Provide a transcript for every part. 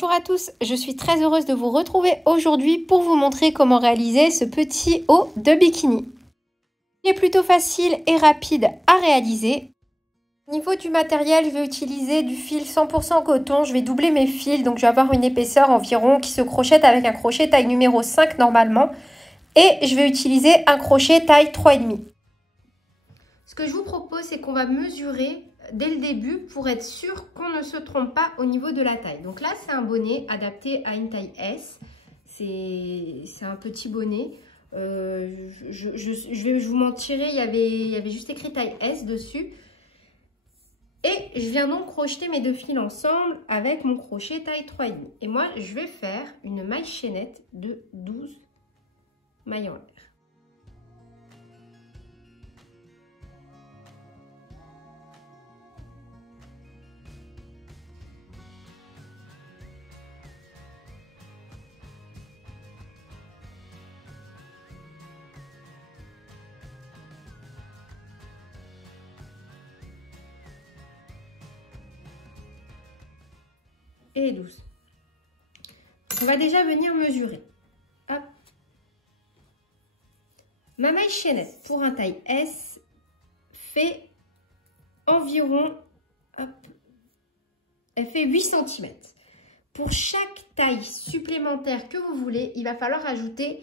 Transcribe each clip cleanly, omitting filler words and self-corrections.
Bonjour à tous, je suis très heureuse de vous retrouver aujourd'hui pour vous montrer comment réaliser ce petit haut de bikini. Il est plutôt facile et rapide à réaliser. Au niveau du matériel, je vais utiliser du fil 100% coton. Je vais doubler mes fils, donc je vais avoir une épaisseur environ qui se crochette avec un crochet taille numéro 5 normalement. Et je vais utiliser un crochet taille 3,5. Ce que je vous propose, c'est qu'on va mesurer dès le début pour être sûr qu'on ne se trompe pas au niveau de la taille. Donc là, c'est un bonnet adapté à une taille S. C'est un petit bonnet. Je vais vous mentirai, il y avait juste écrit taille S dessus. Et je viens donc crocheter mes deux fils ensemble avec mon crochet taille 3,5. Et moi, je vais faire une maille chaînette de 12 mailles en l'air. Et 12. On va déjà venir mesurer. Hop. Ma maille chaînette pour un taille S fait environ, hop, elle fait 8 cm. Pour chaque taille supplémentaire que vous voulez, il va falloir ajouter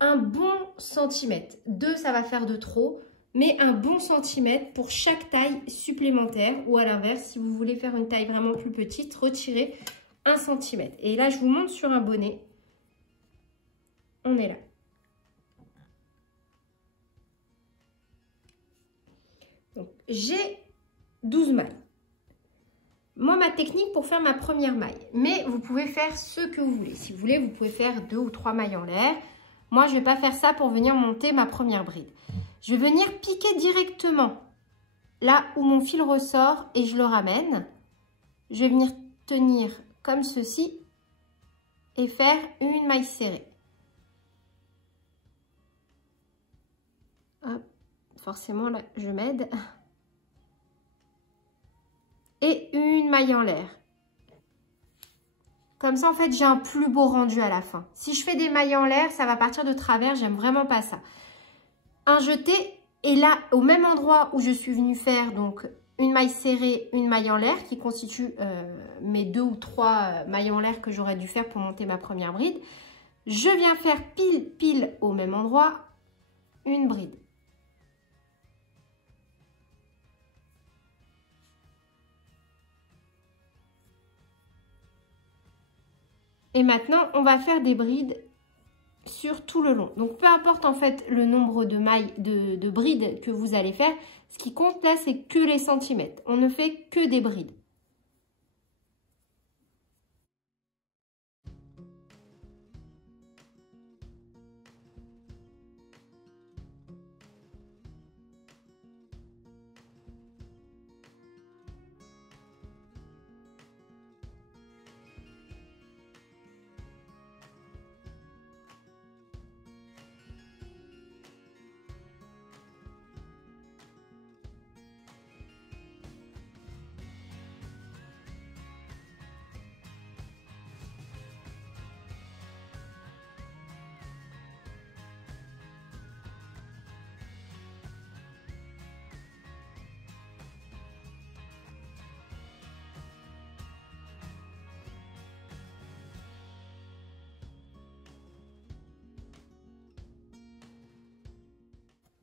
un bon centimètre. 2, ça va faire de trop, mais un bon centimètre pour chaque taille supplémentaire. Ou à l'inverse, si vous voulez faire une taille vraiment plus petite, retirez 1 cm. Et là, je vous montre sur un bonnet. On est là. Donc, j'ai 12 mailles. Moi, ma technique pour faire ma première maille. Mais vous pouvez faire ce que vous voulez. Si vous voulez, vous pouvez faire 2 ou 3 mailles en l'air. Moi, je ne vais pas faire ça pour venir monter ma première bride. Je vais venir piquer directement là où mon fil ressort et je le ramène. Je vais venir tenir comme ceci et faire une maille serrée. Hop, forcément, là, je m'aide. Et une maille en l'air. Comme ça, en fait, j'ai un plus beau rendu à la fin. Si je fais des mailles en l'air, ça va partir de travers. J'aime vraiment pas ça. Un jeté, et là, au même endroit où je suis venue faire donc une maille serrée, une maille en l'air, qui constitue mes 2 ou 3 mailles en l'air que j'aurais dû faire pour monter ma première bride, je viens faire pile au même endroit une bride. Et maintenant, on va faire des brides sur tout le long. Donc, peu importe en fait le nombre de mailles, de brides que vous allez faire, ce qui compte là, c'est que les centimètres. On ne fait que des brides.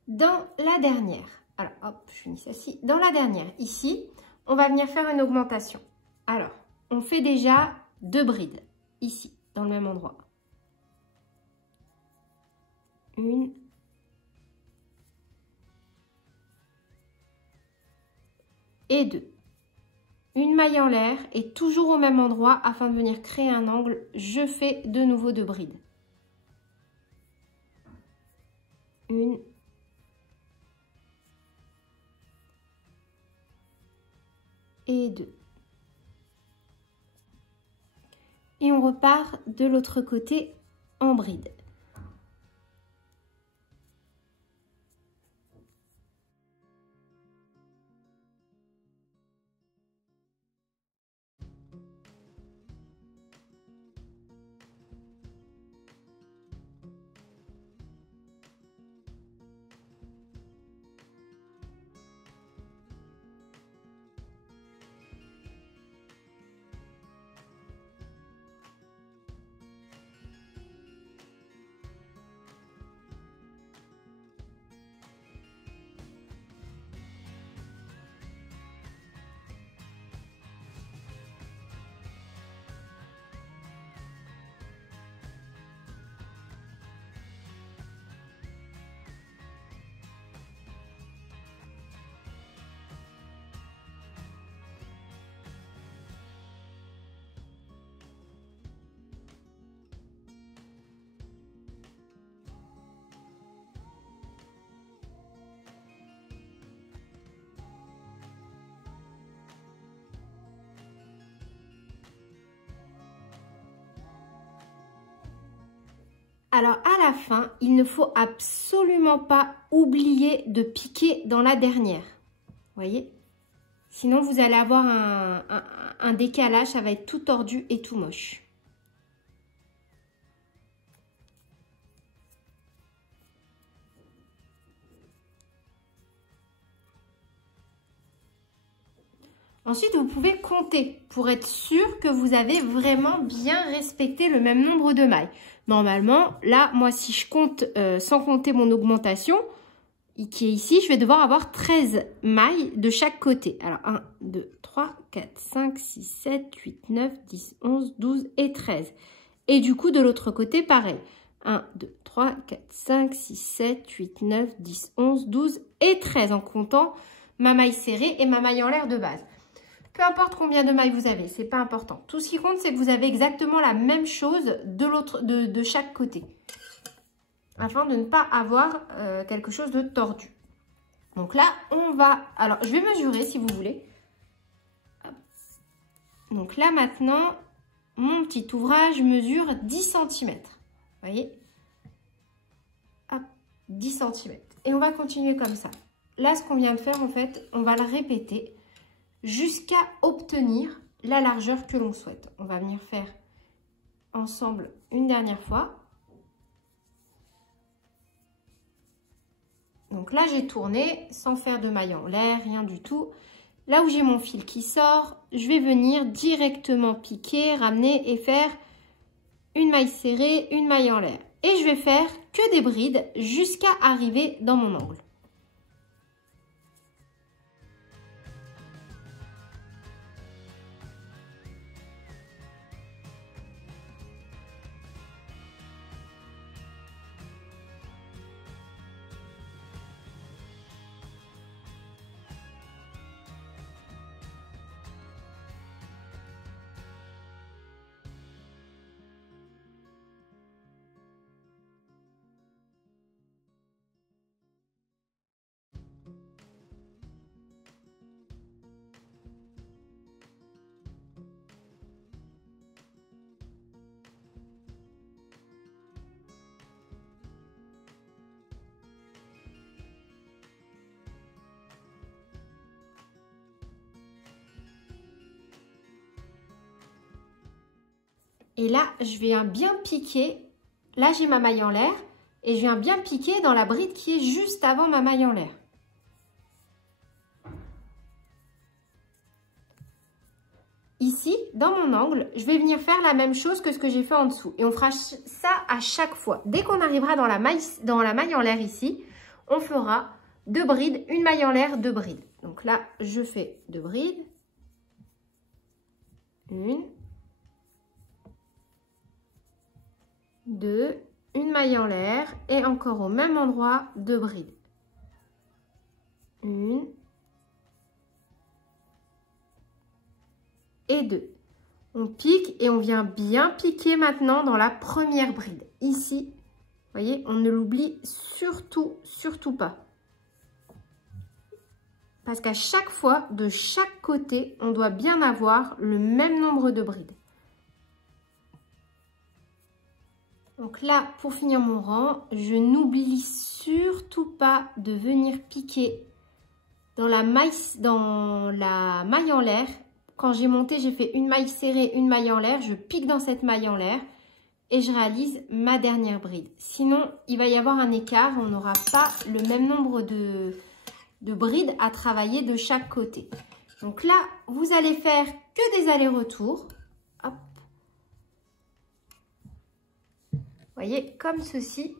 Dans la dernière, alors hop, je finis ça ici. Dans la dernière, ici, on va venir faire une augmentation. Alors, on fait déjà 2 brides, ici, dans le même endroit. Une. Et 2. Une maille en l'air et toujours au même endroit afin de venir créer un angle, je fais de nouveau 2 brides. Une. Et 2. Et on repart de l'autre côté en bride. Alors à la fin, il ne faut absolument pas oublier de piquer dans la dernière. Vous voyez? Sinon vous allez avoir un décalage, ça va être tout tordu et tout moche. Ensuite, vous pouvez compter pour être sûr que vous avez vraiment bien respecté le même nombre de mailles. Normalement, là, moi, si je compte sans compter mon augmentation, qui est ici, je vais devoir avoir 13 mailles de chaque côté. Alors, 1, 2, 3, 4, 5, 6, 7, 8, 9, 10, 11, 12 et 13. Et du coup, de l'autre côté, pareil. 1, 2, 3, 4, 5, 6, 7, 8, 9, 10, 11, 12 et 13 en comptant ma maille serrée et ma maille en l'air de base. Peu importe combien de mailles vous avez, c'est pas important. Tout ce qui compte, c'est que vous avez exactement la même chose de chaque côté. Afin de ne pas avoir quelque chose de tordu. Donc là, on va... Alors, je vais mesurer si vous voulez. Hop. Donc là, maintenant, mon petit ouvrage mesure 10 cm. Vous voyez? Hop, 10 cm. Et on va continuer comme ça. Là, ce qu'on vient de faire, en fait, on va le répéter jusqu'à obtenir la largeur que l'on souhaite. On va venir faire ensemble une dernière fois. Donc là, j'ai tourné sans faire de maille en l'air, rien du tout. Là où j'ai mon fil qui sort, je vais venir directement piquer, ramener et faire une maille serrée, une maille en l'air. Et je vais faire que des brides jusqu'à arriver dans mon angle. Et là, je viens bien piquer. Là, j'ai ma maille en l'air. Et je viens bien piquer dans la bride qui est juste avant ma maille en l'air. Ici, dans mon angle, je vais venir faire la même chose que ce que j'ai fait en dessous. Et on fera ça à chaque fois. Dès qu'on arrivera dans la maille en l'air ici, on fera 2 brides, une maille en l'air, 2 brides. Donc là, je fais 2 brides. 1, 2, une maille en l'air et encore au même endroit 2 brides. 1 et 2. On pique et on vient bien piquer maintenant dans la première bride. Ici, vous voyez, on ne l'oublie surtout pas. Parce qu'à chaque fois, de chaque côté, on doit bien avoir le même nombre de brides. Donc là, pour finir mon rang, je n'oublie surtout pas de venir piquer dans la maille en l'air. Quand j'ai monté, j'ai fait une maille serrée, une maille en l'air. Je pique dans cette maille en l'air et je réalise ma dernière bride. Sinon, il va y avoir un écart. On n'aura pas le même nombre de brides à travailler de chaque côté. Donc là, vous allez faire que des allers-retours. Hop. Vous voyez, comme ceci.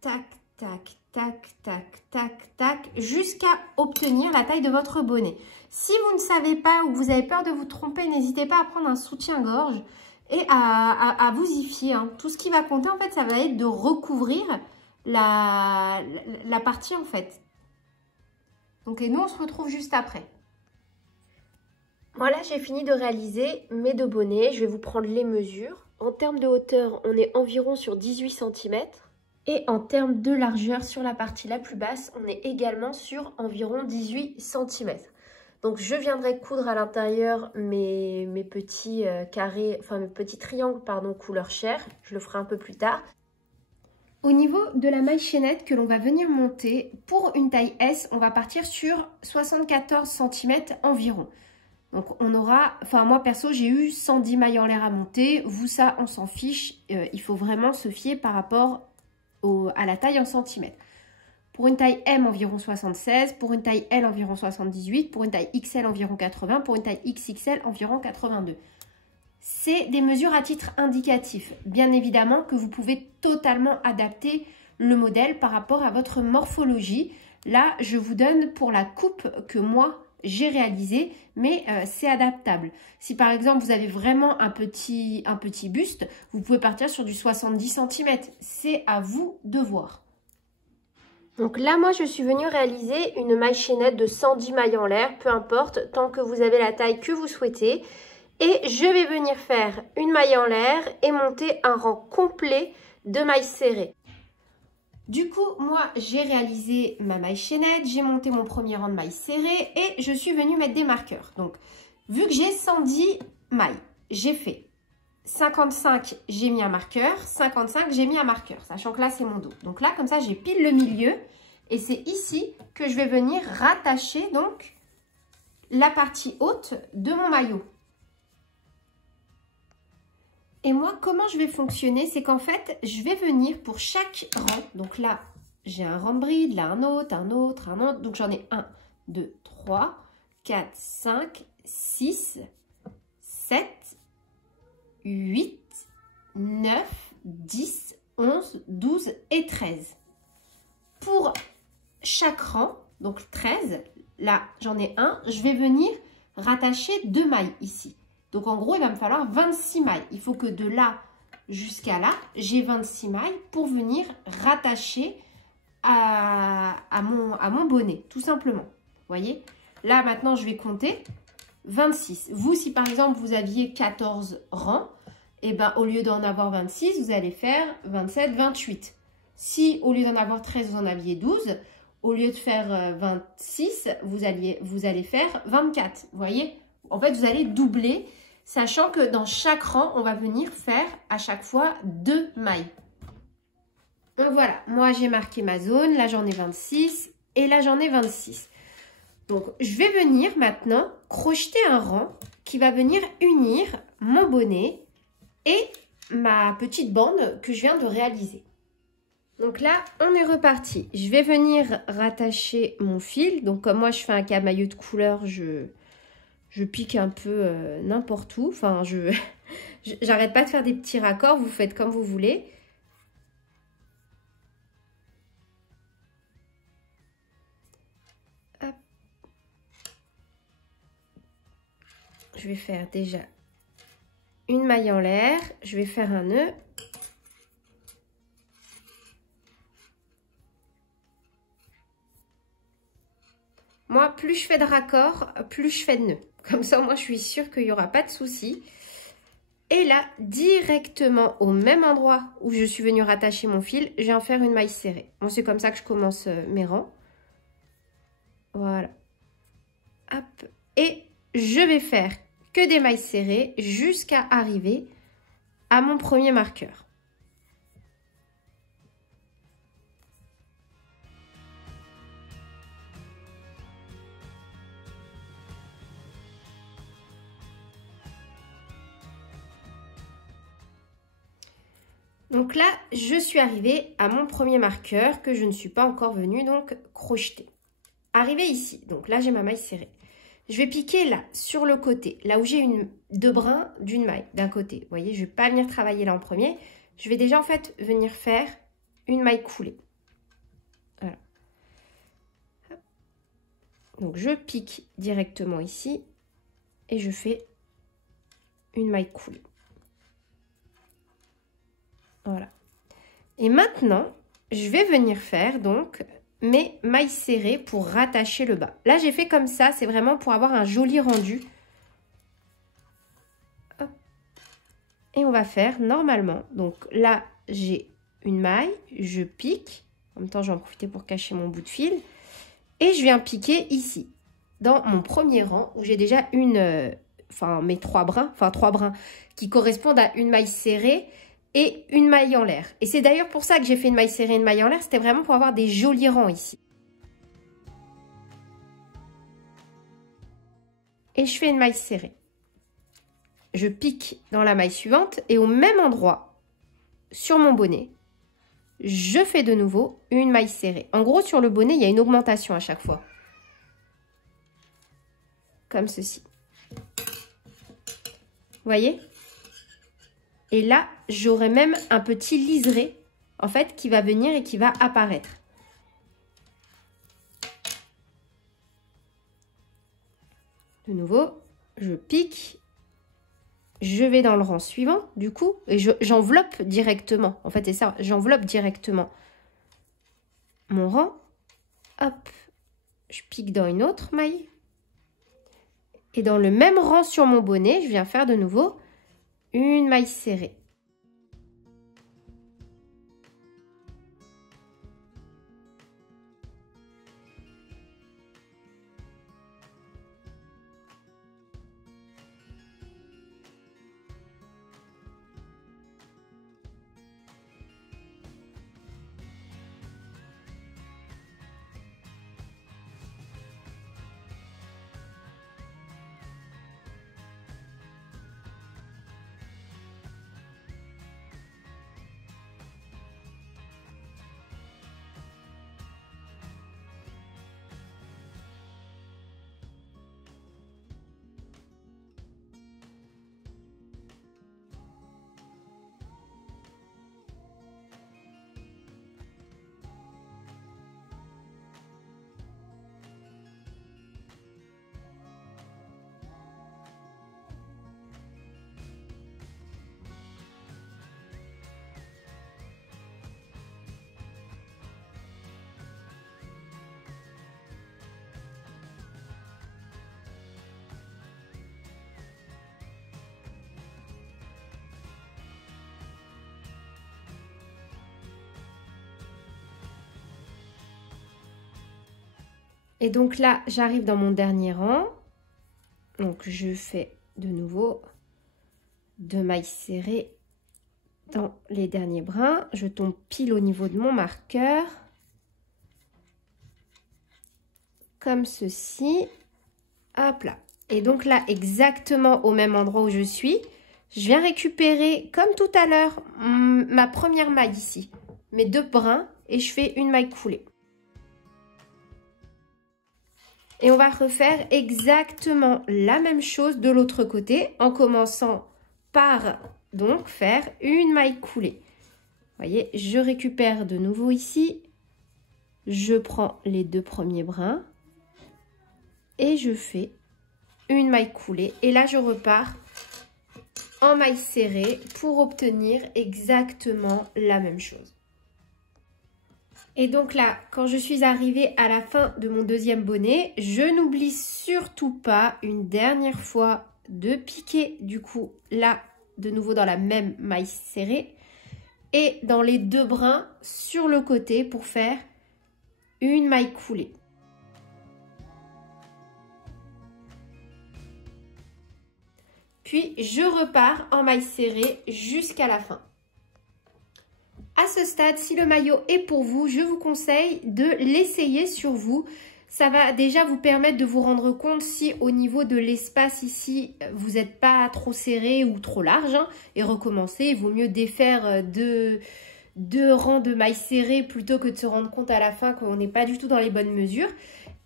Tac, tac, tac, tac, tac, tac, jusqu'à obtenir la taille de votre bonnet. Si vous ne savez pas ou vous avez peur de vous tromper, n'hésitez pas à prendre un soutien-gorge et à vous y fier. Hein. Tout ce qui va compter, en fait, ça va être de recouvrir la partie, en fait. Donc, et nous, on se retrouve juste après. Voilà, j'ai fini de réaliser mes 2 bonnets. Je vais vous prendre les mesures. En termes de hauteur, on est environ sur 18 cm. Et en termes de largeur, sur la partie la plus basse, on est également sur environ 18 cm. Donc, je viendrai coudre à l'intérieur mes petits carrés, enfin mes petits triangles, pardon, couleur chair. Je le ferai un peu plus tard. Au niveau de la maille chaînette que l'on va venir monter, pour une taille S, on va partir sur 74 cm environ. Donc on aura, enfin moi perso j'ai eu 110 mailles en l'air à monter, vous ça on s'en fiche, il faut vraiment se fier par rapport à la taille en centimètres. Pour une taille M environ 76, pour une taille L environ 78, pour une taille XL environ 80, pour une taille XXL environ 82. C'est des mesures à titre indicatif. Bien évidemment que vous pouvez totalement adapter le modèle par rapport à votre morphologie. Là, je vous donne pour la coupe que moi, j'ai réalisée, mais c'est adaptable. Si par exemple, vous avez vraiment un petit buste, vous pouvez partir sur du 70 cm. C'est à vous de voir. Donc là, moi, je suis venue réaliser une maille chaînette de 110 mailles en l'air, peu importe, tant que vous avez la taille que vous souhaitez. Et je vais venir faire une maille en l'air et monter un rang complet de mailles serrées. Du coup, moi, j'ai réalisé ma maille chaînette, j'ai monté mon premier rang de mailles serrées et je suis venue mettre des marqueurs. Donc, vu que j'ai 110 mailles, j'ai fait 55, j'ai mis un marqueur, 55, j'ai mis un marqueur, sachant que là, c'est mon dos. Donc là, comme ça, j'ai pile le milieu et c'est ici que je vais venir rattacher donc la partie haute de mon maillot. Et moi, comment je vais fonctionner? C'est qu'en fait, je vais venir pour chaque rang. Donc là, j'ai un rang de bride, là un autre, un autre, un autre. Donc j'en ai 1, 2, 3, 4, 5, 6, 7, 8, 9, 10, 11, 12 et 13. Pour chaque rang, donc 13, là j'en ai un, je vais venir rattacher 2 mailles ici. Donc, en gros, il va me falloir 26 mailles. Il faut que de là jusqu'à là, j'ai 26 mailles pour venir rattacher à mon bonnet, tout simplement. Vous voyez? Là, maintenant, je vais compter 26. Vous, si par exemple, vous aviez 14 rangs, eh ben, au lieu d'en avoir 26, vous allez faire 27, 28. Si, au lieu d'en avoir 13, vous en aviez 12, au lieu de faire 26, vous allez faire 24. Vous voyez? En fait, vous allez doubler. Sachant que dans chaque rang, on va venir faire à chaque fois 2 mailles. Donc voilà, moi j'ai marqué ma zone, là j'en ai 26 et là j'en ai 26. Donc je vais venir maintenant crocheter un rang qui va venir unir mon bonnet et ma petite bande que je viens de réaliser. Donc là, on est reparti. Je vais venir rattacher mon fil. Donc comme moi je fais un camailleux de couleur, je pique un peu n'importe où. Enfin, j'arrête pas de faire des petits raccords. Vous faites comme vous voulez. Hop. Je vais faire déjà une maille en l'air. Je vais faire un nœud. Moi, plus je fais de raccords, plus je fais de nœuds. Comme ça, moi, je suis sûre qu'il n'y aura pas de souci. Et là, directement au même endroit où je suis venue rattacher mon fil, je vais en faire une maille serrée. Bon, c'est comme ça que je commence mes rangs. Voilà. Hop. Et je vais faire que des mailles serrées jusqu'à arriver à mon premier marqueur. Donc là, je suis arrivée à mon premier marqueur que je ne suis pas encore venue donc crocheter. Arrivée ici, donc là j'ai ma maille serrée. Je vais piquer là, sur le côté, là où j'ai 2 brins d'une maille d'un côté. Vous voyez, je ne vais pas venir travailler là en premier. Je vais déjà en fait venir faire une maille coulée. Voilà. Donc je pique directement ici et je fais une maille coulée. Voilà. Et maintenant, je vais venir faire donc mes mailles serrées pour rattacher le bas. Là, j'ai fait comme ça, c'est vraiment pour avoir un joli rendu. Hop. Et on va faire normalement. Donc là, j'ai une maille, je pique. En même temps, je vais en profiter pour cacher mon bout de fil. Et je viens piquer ici, dans mon premier rang, où j'ai déjà mes 3 brins qui correspondent à une maille serrée et une maille en l'air. Et c'est d'ailleurs pour ça que j'ai fait une maille serrée et une maille en l'air, c'était vraiment pour avoir des jolis rangs ici. Et je fais une maille serrée. Je pique dans la maille suivante et au même endroit, sur mon bonnet, je fais de nouveau une maille serrée. En gros, sur le bonnet, il y a une augmentation à chaque fois. Comme ceci. Vous voyez? Et là, j'aurai même un petit liseré, en fait, qui va venir et qui va apparaître. De nouveau, je pique. Je vais dans le rang suivant, du coup, et j'enveloppe directement. En fait, c'est ça, j'enveloppe directement mon rang. Hop, je pique dans une autre maille. Et dans le même rang sur mon bonnet, je viens faire de nouveau une maille serrée. Et donc là, j'arrive dans mon dernier rang. Donc je fais de nouveau 2 mailles serrées dans les derniers brins. Je tombe pile au niveau de mon marqueur. Comme ceci. Hop là. Et donc là, exactement au même endroit où je suis, je viens récupérer, comme tout à l'heure, ma première maille ici. Mes 2 brins et je fais une maille coulée. Et on va refaire exactement la même chose de l'autre côté en commençant par donc faire une maille coulée. Vous voyez, je récupère de nouveau ici. Je prends les 2 premiers brins et je fais une maille coulée. Et là, je repars en maille serrée pour obtenir exactement la même chose. Et donc là, quand je suis arrivée à la fin de mon deuxième bonnet, je n'oublie surtout pas une dernière fois de piquer du coup là, de nouveau dans la même maille serrée et dans les 2 brins sur le côté pour faire une maille coulée. Puis je repars en maille serrée jusqu'à la fin. À ce stade, si le maillot est pour vous, je vous conseille de l'essayer sur vous. Ça va déjà vous permettre de vous rendre compte si au niveau de l'espace ici, vous n'êtes pas trop serré ou trop large. Hein, et recommencer, il vaut mieux défaire deux rangs de mailles serrées plutôt que de se rendre compte à la fin qu'on n'est pas du tout dans les bonnes mesures.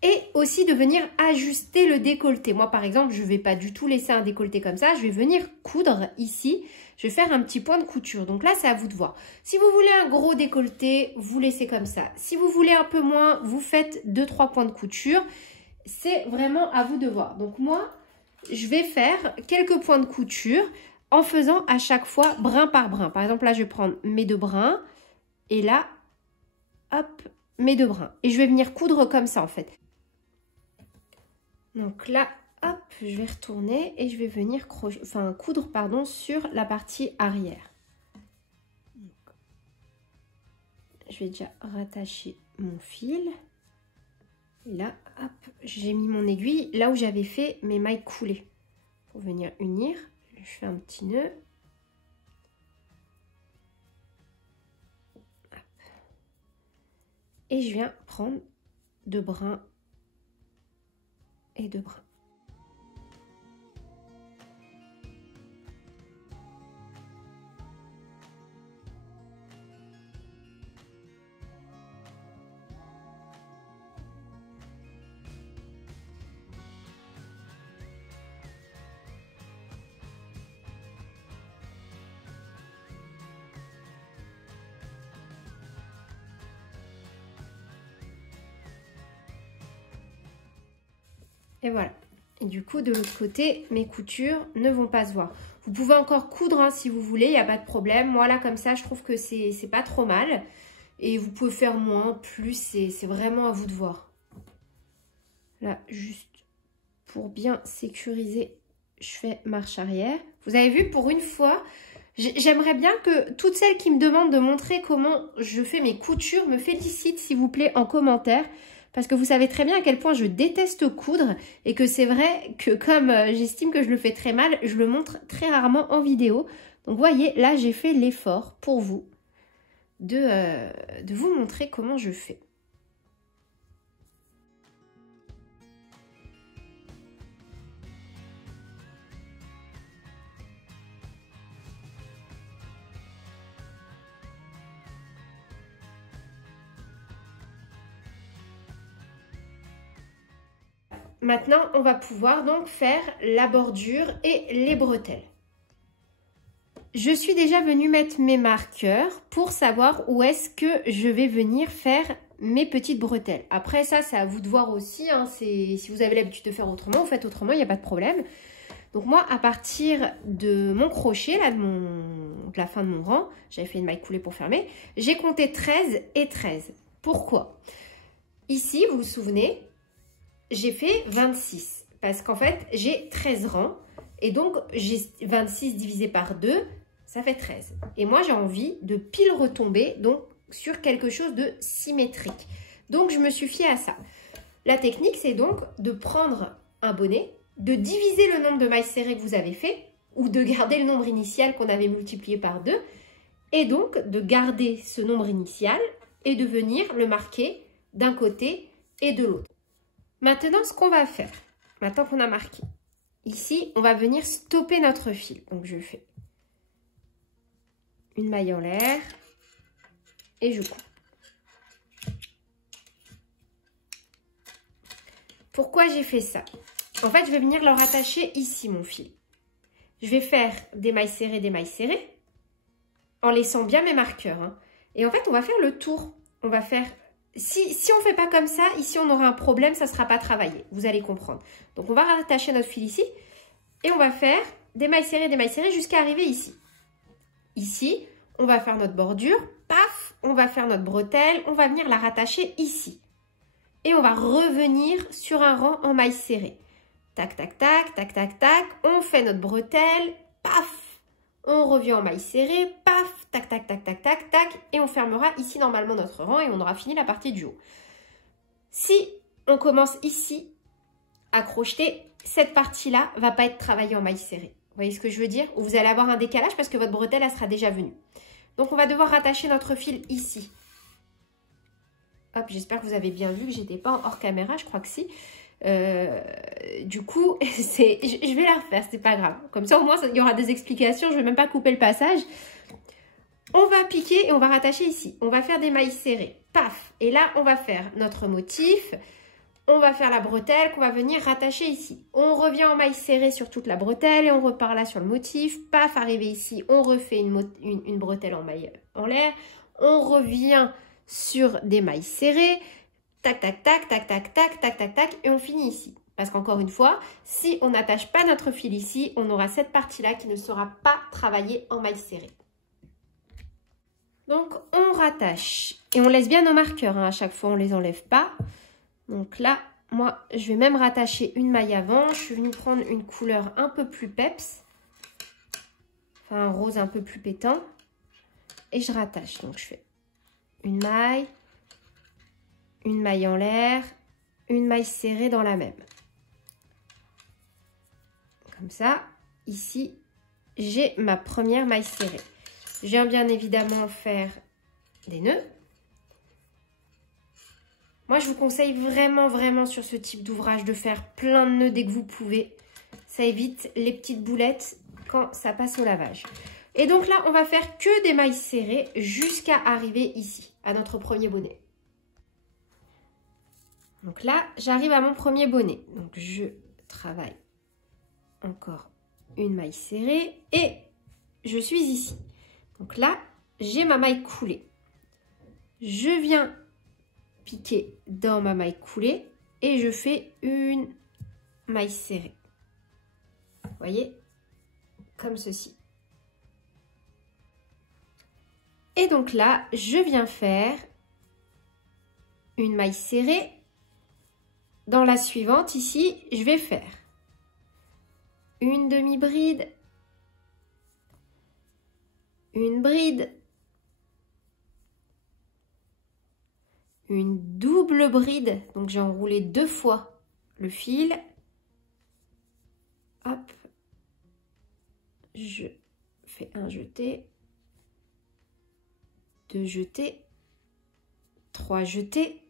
Et aussi de venir ajuster le décolleté. Moi, par exemple, je ne vais pas du tout laisser un décolleté comme ça. Je vais venir coudre ici. Je vais faire un petit point de couture. Donc là, c'est à vous de voir. Si vous voulez un gros décolleté, vous laissez comme ça. Si vous voulez un peu moins, vous faites 2-3 points de couture. C'est vraiment à vous de voir. Donc moi, je vais faire quelques points de couture en faisant à chaque fois brin par brin. Par exemple, là, je vais prendre mes 2 brins. Et là, hop, mes 2 brins. Et je vais venir coudre comme ça, en fait. Donc là, hop, je vais retourner et je vais venir coudre pardon, sur la partie arrière. Donc, je vais déjà rattacher mon fil. Et là, hop, j'ai mis mon aiguille là où j'avais fait mes mailles coulées. Pour venir unir, je fais un petit nœud. Et je viens prendre 2 brins et 2 brins. Et voilà. Et du coup, de l'autre côté, mes coutures ne vont pas se voir. Vous pouvez encore coudre hein, si vous voulez, il n'y a pas de problème. Moi, là, comme ça, je trouve que c'est pas trop mal. Et vous pouvez faire moins, plus, c'est vraiment à vous de voir. Là, juste pour bien sécuriser, je fais marche arrière. Vous avez vu, pour une fois, j'aimerais bien que toutes celles qui me demandent de montrer comment je fais mes coutures me félicitent, s'il vous plaît, en commentaire. Parce que vous savez très bien à quel point je déteste coudre et que c'est vrai que comme j'estime que je le fais très mal, je le montre très rarement en vidéo. Donc vous voyez, là j'ai fait l'effort pour vous de vous montrer comment je fais. Maintenant, on va pouvoir donc faire la bordure et les bretelles. Je suis déjà venue mettre mes marqueurs pour savoir où est-ce que je vais venir faire mes petites bretelles. Après ça, c'est à vous de voir aussi. Hein, si vous avez l'habitude de faire autrement, vous faites autrement, il n'y a pas de problème. Donc moi, à partir de mon crochet, là, de la fin de mon rang, j'avais fait une maille coulée pour fermer, j'ai compté 13 et 13. Pourquoi? Ici, vous vous souvenez, j'ai fait 26 parce qu'en fait, j'ai 13 rangs et donc j'ai 26 divisé par 2, ça fait 13. Et moi, j'ai envie de pile retomber donc sur quelque chose de symétrique. Donc, je me suis fiée à ça. La technique, c'est donc de prendre un bonnet, de diviser le nombre de mailles serrées que vous avez fait ou de garder le nombre initial qu'on avait multiplié par 2 et donc de garder ce nombre initial et de venir le marquer d'un côté et de l'autre. Maintenant, ce qu'on va faire, maintenant qu'on a marqué, ici, on va venir stopper notre fil. Donc, je fais une maille en l'air et je coupe. Pourquoi j'ai fait ça? En fait, je vais venir le rattacher ici, mon fil. Je vais faire des mailles serrées, en laissant bien mes marqueurs. Hein. Et en fait, on va faire le tour. On va faire... Si on ne fait pas comme ça, ici, on aura un problème, ça ne sera pas travaillé. Vous allez comprendre. Donc, on va rattacher notre fil ici. Et on va faire des mailles serrées jusqu'à arriver ici. Ici, on va faire notre bordure. Paf, on va faire notre bretelle. On va venir la rattacher ici. Et on va revenir sur un rang en mailles serrées. Tac, tac, tac, tac, tac, tac. On fait notre bretelle. Paf, on revient en mailles serrées. Paf, tac, tac, tac, tac, tac, tac. Et on fermera ici normalement notre rang et on aura fini la partie du haut. Si on commence ici à crocheter, cette partie-là ne va pas être travaillée en mailles serrées. Vous voyez ce que je veux dire? Ou vous allez avoir un décalage parce que votre bretelle, elle sera déjà venue. Donc, on va devoir rattacher notre fil ici. Hop, j'espère que vous avez bien vu que j'étais pas hors caméra, je crois que si. Du coup, je vais la refaire, c'est pas grave. Comme ça, au moins, il y aura des explications. Je vais même pas couper le passage. On va piquer et on va rattacher ici. On va faire des mailles serrées. Paf! Et là, on va faire notre motif. On va faire la bretelle qu'on va venir rattacher ici. On revient en mailles serrées sur toute la bretelle et on repart là sur le motif. Paf! Arrivé ici, on refait une bretelle en maille en l'air. On revient sur des mailles serrées. Tac, tac, tac, tac, tac, tac, tac, tac, tac. Et on finit ici. Parce qu'encore une fois, si on n'attache pas notre fil ici, on aura cette partie-là qui ne sera pas travaillée en mailles serrées. Donc, on rattache. Et on laisse bien nos marqueurs. Hein. À chaque fois, on ne les enlève pas. Donc là, moi, je vais même rattacher une maille avant. Je suis venue prendre une couleur un peu plus peps. Enfin, un rose un peu plus pétant. Et je rattache. Donc, je fais une maille en l'air, une maille serrée dans la même. Comme ça, ici, j'ai ma première maille serrée. Je viens bien évidemment faire des nœuds. Moi, je vous conseille vraiment sur ce type d'ouvrage de faire plein de nœuds dès que vous pouvez. Ça évite les petites boulettes quand ça passe au lavage. Et donc là, on va faire que des mailles serrées jusqu'à arriver ici, à notre premier bonnet. Donc là, j'arrive à mon premier bonnet. Donc je travaille encore une maille serrée et je suis ici. Donc là, j'ai ma maille coulée. Je viens piquer dans ma maille coulée et je fais une maille serrée. Vous voyez, comme ceci. Et donc là, je viens faire une maille serrée. Dans la suivante, ici, je vais faire une demi-bride, une bride, une double bride. Donc, j'ai enroulé 2 fois le fil. Hop, je fais un jeté, 2 jetés, 3 jetés.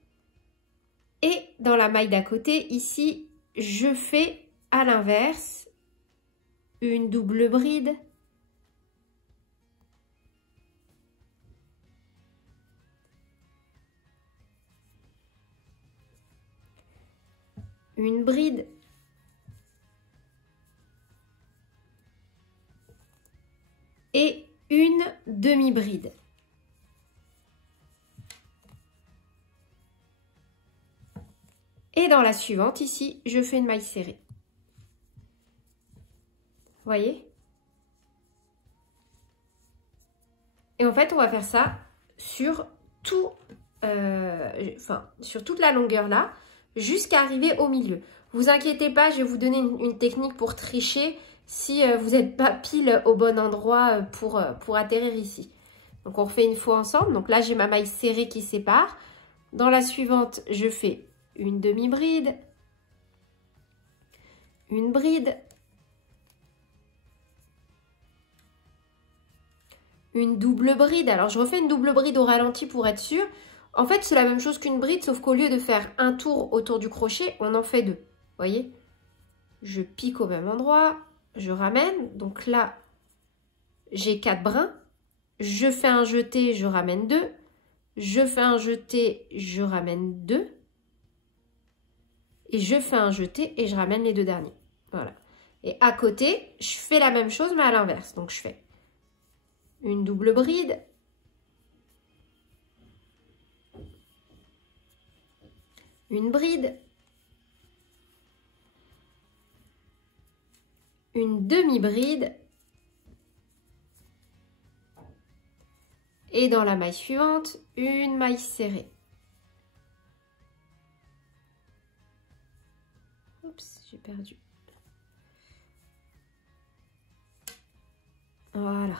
Et dans la maille d'à côté, ici, je fais à l'inverse une double bride, une bride, et une demi-bride. Et dans la suivante, ici, je fais une maille serrée. Vous voyez? Et en fait, on va faire ça sur tout, sur toute la longueur là, jusqu'à arriver au milieu. Vous inquiétez pas, je vais vous donner une technique pour tricher si vous n'êtes pas pile au bon endroit pour atterrir ici. Donc, on refait une fois ensemble. Donc là, j'ai ma maille serrée qui sépare. Dans la suivante, je fais une demi-bride, une bride, une double bride. Alors, je refais une double bride au ralenti pour être sûr. En fait, c'est la même chose qu'une bride, sauf qu'au lieu de faire un tour autour du crochet, on en fait 2. Vous voyez? Je pique au même endroit, je ramène. Donc là, j'ai 4 brins. Je fais un jeté, je ramène 2. Je fais un jeté, je ramène 2. Et je fais un jeté et je ramène les 2 derniers. Voilà. Et à côté, je fais la même chose mais à l'inverse. Donc je fais une double bride, une bride, une demi-bride et dans la maille suivante, une maille serrée. Oups, j'ai perdu. Voilà.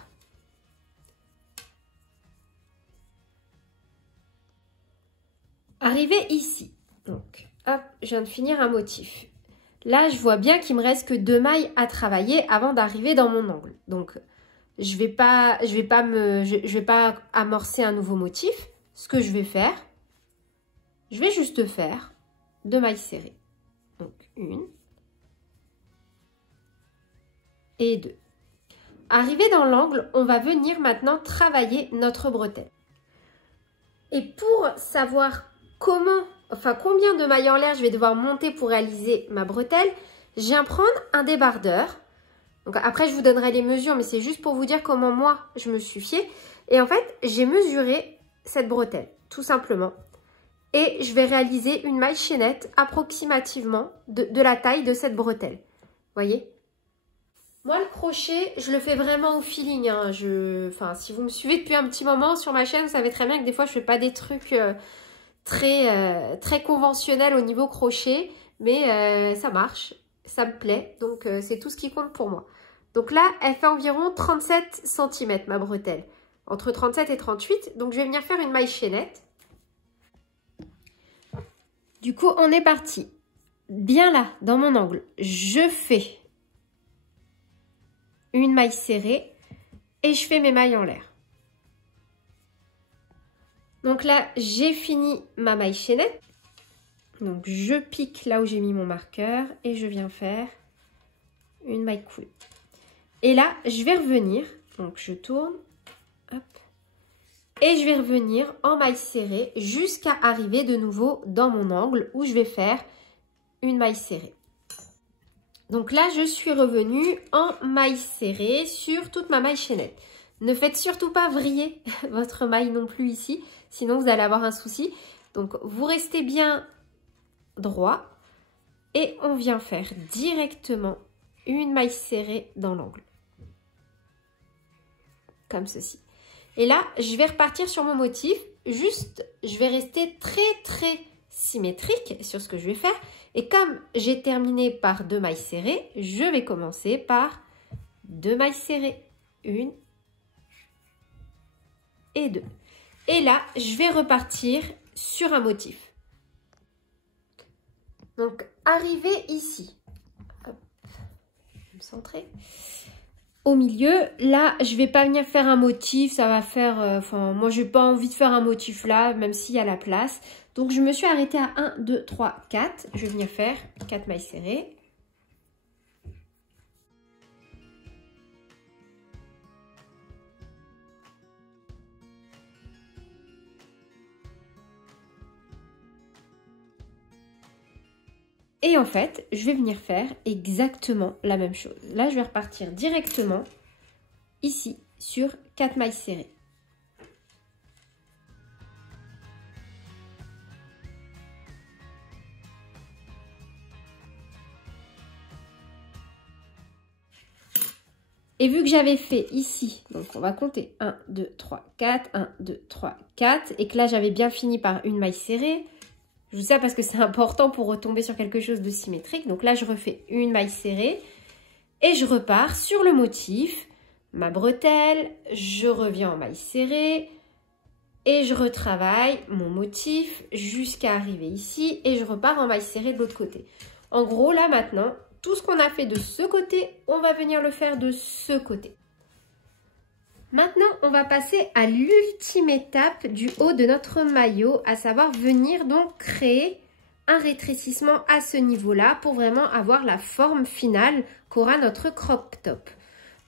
Arrivé ici. Donc, hop, je viens de finir un motif. Là, je vois bien qu'il me reste que 2 mailles à travailler avant d'arriver dans mon angle. Donc, je vais pas amorcer un nouveau motif. Ce que je vais faire, je vais juste faire 2 mailles serrées. Donc, 1 et 2. Arrivé dans l'angle, on va venir maintenant travailler notre bretelle. Et pour savoir combien de mailles en l'air je vais devoir monter pour réaliser ma bretelle, je viens prendre un débardeur. Donc après, je vous donnerai les mesures, mais c'est juste pour vous dire comment moi, je me suis fiée. Et en fait, j'ai mesuré cette bretelle, tout simplement. Et je vais réaliser une maille chaînette approximativement de la taille de cette bretelle. Vous voyez? Moi, le crochet, je le fais vraiment au feeling. Hein. Si vous me suivez depuis un petit moment sur ma chaîne, vous savez très bien que des fois, je fais pas des trucs très conventionnels au niveau crochet. Mais ça marche, ça me plaît. Donc, c'est tout ce qui compte pour moi. Donc là, elle fait environ 37 cm, ma bretelle. Entre 37 et 38. Donc, je vais venir faire une maille chaînette. Du coup, on est parti. Bien là, dans mon angle, je fais une maille serrée et je fais mes mailles en l'air. Donc là, j'ai fini ma maille chaînette. Donc je pique là où j'ai mis mon marqueur et je viens faire une maille coulée. Et là, je vais revenir, donc je tourne, hop, et je vais revenir en maille serrée jusqu'à arriver de nouveau dans mon angle où je vais faire une maille serrée. Donc là, je suis revenue en maille serrée sur toute ma maille chaînette. Ne faites surtout pas vriller votre maille non plus ici, sinon vous allez avoir un souci. Donc vous restez bien droit et on vient faire directement une maille serrée dans l'angle. Comme ceci. Et là, je vais repartir sur mon motif. Juste, je vais rester très symétrique sur ce que je vais faire. Et comme j'ai terminé par 2 mailles serrées, je vais commencer par 2 mailles serrées. 1 et 2. Et là, je vais repartir sur un motif. Donc, arrivé ici. Hop, je vais me centrer. Au milieu, là, je vais pas venir faire un motif, ça va faire... Enfin, moi, j'ai pas envie de faire un motif là, même s'il y a la place. Donc, je me suis arrêtée à 1, 2, 3, 4. Je vais venir faire 4 mailles serrées. Et en fait, je vais venir faire exactement la même chose. Là, je vais repartir directement ici sur 4 mailles serrées. Et vu que j'avais fait ici, donc on va compter 1, 2, 3, 4, 1, 2, 3, 4, et que là j'avais bien fini par une maille serrée, je vous dis ça parce que c'est important pour retomber sur quelque chose de symétrique. Donc là je refais une maille serrée et je repars sur le motif, ma bretelle, je reviens en maille serrée et je retravaille mon motif jusqu'à arriver ici et je repars en maille serrée de l'autre côté. En gros là maintenant, tout ce qu'on a fait de ce côté, on va venir le faire de ce côté. Maintenant, on va passer à l'ultime étape du haut de notre maillot, à savoir venir donc créer un rétrécissement à ce niveau-là pour vraiment avoir la forme finale qu'aura notre crop top.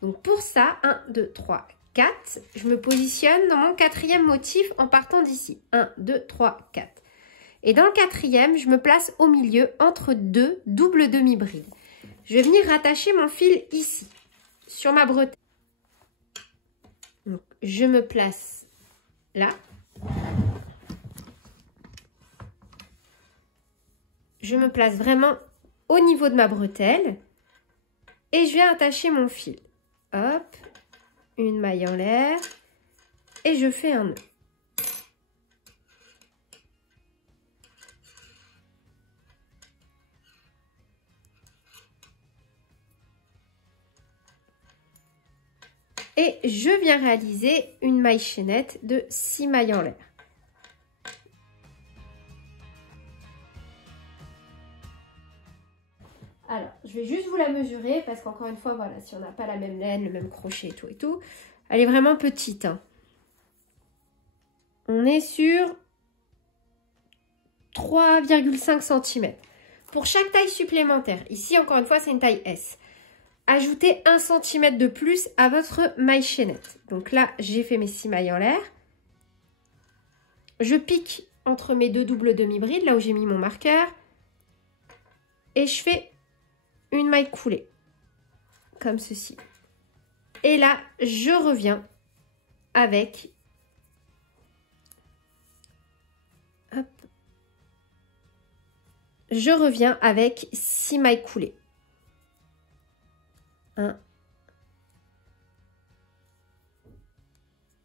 Donc pour ça, 1, 2, 3, 4, je me positionne dans mon 4e motif en partant d'ici. 1, 2, 3, 4. Et dans le 4e, je me place au milieu entre 2 doubles demi-brides. Je vais venir rattacher mon fil ici, sur ma bretelle. Donc, je me place là. Je me place vraiment au niveau de ma bretelle. Et je viens attacher mon fil. Hop, une maille en l'air. Et je fais un nœud. Et je viens réaliser une maille chaînette de 6 mailles en l'air. Alors, je vais juste vous la mesurer parce qu'encore une fois, voilà, si on n'a pas la même laine, le même crochet et tout, elle est vraiment petite. Hein. On est sur 3,5 cm. Pour chaque taille supplémentaire, ici encore une fois, c'est une taille S. Ajoutez 1 cm de plus à votre maille chaînette. Donc là, j'ai fait mes 6 mailles en l'air. Je pique entre mes 2 doubles demi-brides, là où j'ai mis mon marqueur. Et je fais une maille coulée, comme ceci. Et là, je reviens avec... Hop. Je reviens avec 6 mailles coulées. 1,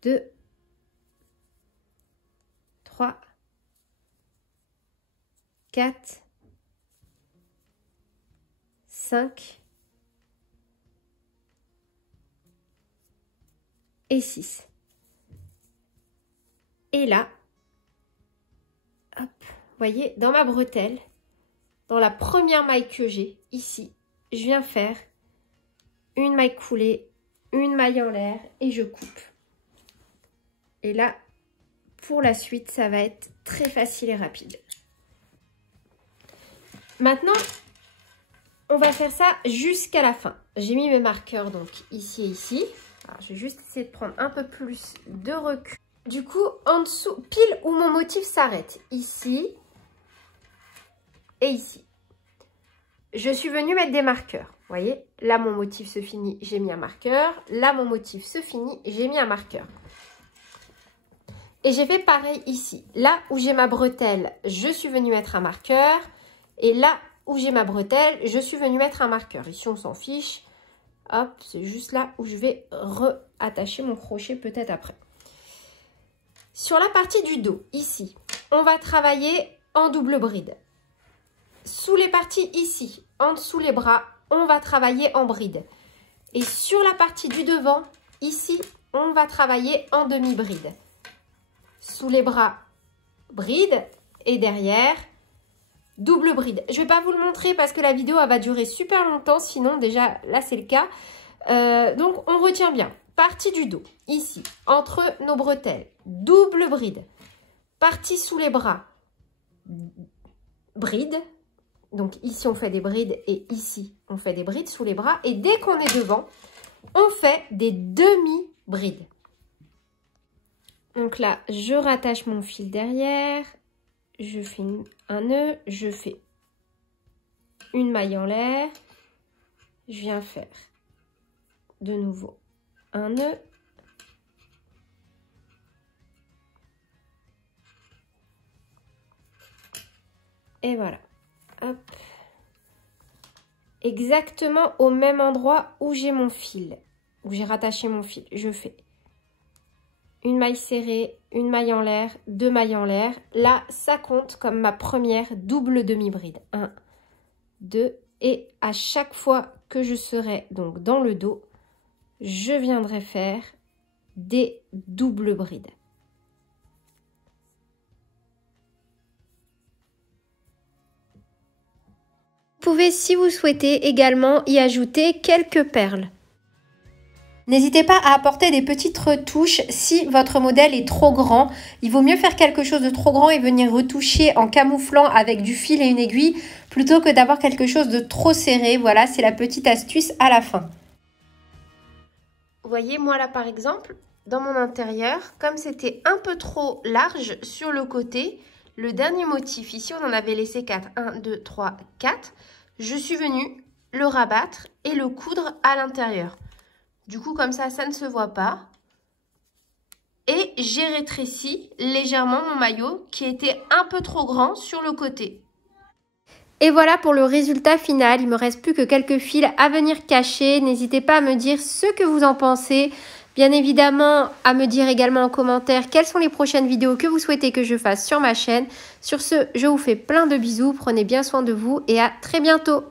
2, 3, 4, 5 et 6. Et là, hop, vous voyez, dans ma bretelle, dans la première maille que j'ai, ici, je viens faire une maille coulée, une maille en l'air et je coupe. Et là, pour la suite, ça va être très facile et rapide. Maintenant, on va faire ça jusqu'à la fin. J'ai mis mes marqueurs donc ici et ici. Alors, je vais juste essayer de prendre un peu plus de recul. Du coup, en dessous, pile où mon motif s'arrête, ici et ici. Je suis venue mettre des marqueurs. Vous voyez, là mon motif se finit, j'ai mis un marqueur. Là mon motif se finit, j'ai mis un marqueur. Et j'ai fait pareil ici. Là où j'ai ma bretelle, je suis venue mettre un marqueur. Et là où j'ai ma bretelle, je suis venue mettre un marqueur. Ici on s'en fiche. Hop, c'est juste là où je vais reattacher mon crochet peut-être après. Sur la partie du dos, ici, on va travailler en double bride. Sous les parties ici, en dessous les bras, on va travailler en bride. Et sur la partie du devant, ici, on va travailler en demi-bride. Sous les bras, bride. Et derrière, double bride. Je ne vais pas vous le montrer parce que la vidéo elle va durer super longtemps. Sinon, déjà, là, c'est le cas. Donc, on retient bien. Partie du dos, ici, entre nos bretelles, double bride. Partie sous les bras, bride. Donc, ici, on fait des brides et ici, on fait des brides sous les bras. Et dès qu'on est devant, on fait des demi-brides. Donc là, je rattache mon fil derrière. Je fais un nœud. Je fais une maille en l'air. Je viens faire de nouveau un nœud. Et voilà. Hop. Exactement au même endroit où j'ai mon fil, où j'ai rattaché mon fil. Je fais une maille serrée, une maille en l'air, deux mailles en l'air. Là, ça compte comme ma première double demi-bride. 1, 2, et à chaque fois que je serai donc dans le dos, je viendrai faire des doubles brides. Vous pouvez, si vous souhaitez, également y ajouter quelques perles. N'hésitez pas à apporter des petites retouches si votre modèle est trop grand. Il vaut mieux faire quelque chose de trop grand et venir retoucher en camouflant avec du fil et une aiguille plutôt que d'avoir quelque chose de trop serré. Voilà, c'est la petite astuce à la fin. Vous voyez, moi là par exemple, dans mon intérieur, comme c'était un peu trop large sur le côté, le dernier motif, ici on en avait laissé 4, 1, 2, 3, 4, je suis venue le rabattre et le coudre à l'intérieur. Du coup, comme ça ne se voit pas. Et j'ai rétréci légèrement mon maillot qui était un peu trop grand sur le côté. Et voilà pour le résultat final. Il ne me reste plus que quelques fils à venir cacher. N'hésitez pas à me dire ce que vous en pensez. Bien évidemment, à me dire également en commentaire quelles sont les prochaines vidéos que vous souhaitez que je fasse sur ma chaîne. Sur ce, je vous fais plein de bisous. Prenez bien soin de vous et à très bientôt.